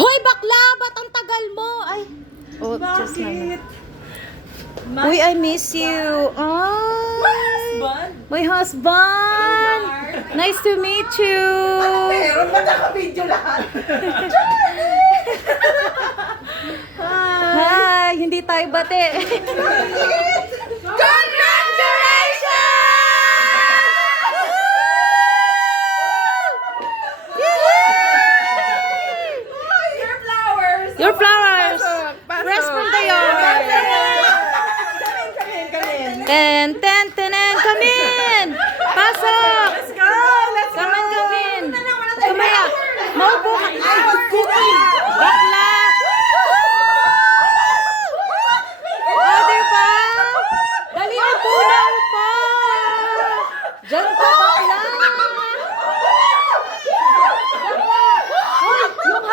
Hoy, bakla! Ba't ang tagal mo? Ay. Oh, just naman. Uy, I miss you. Ay. My husband. Nice to meet you. Meron ba naka-video lahat? Hi, hindi tayo bate. Your flowers. Rest from the yard. Ten, ten, ten, ten, come in. Pasok. Let's go! Let's Come go! in, come in. Tumaya. Maupo ka. Bakla. Oh, diba? Dali, upo na, upo. Diyan ka, bakla. Hoy, yung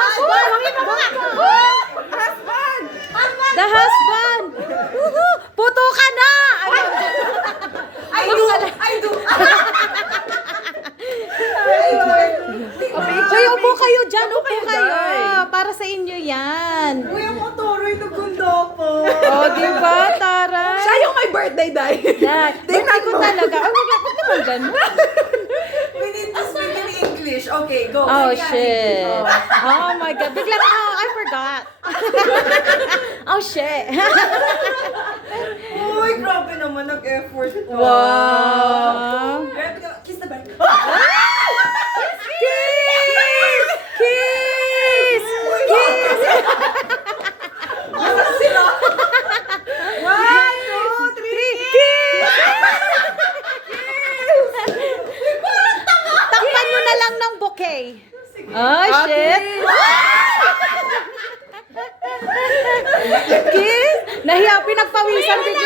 husband. The husband. Woohoo! Puto ka na. I do! Hoy, upo kayo dyan. Upo kayo. Para sa inyo yan. Uy, ang motoroy na gundo po. Oh, diba, Tara? Siya yung may birthday, Day. Birthday ko talaga. Oh, wag naman ganun. We need to speak in English. Okay, go. Oh, Sige, shit. go. Oh, my God. Biglang, I forgot. Oh, shit. Uy, grabe naman. Nag-effort po. Wow. Grabe ka. Kiss the back. Kiss! Kiss! Kiss! Asa sila? 1, 2, 3. Kiss! Takpan mo na lang ng bouquet. Oh, shit. Kiss! Nahiya, pinagpawisan bigla.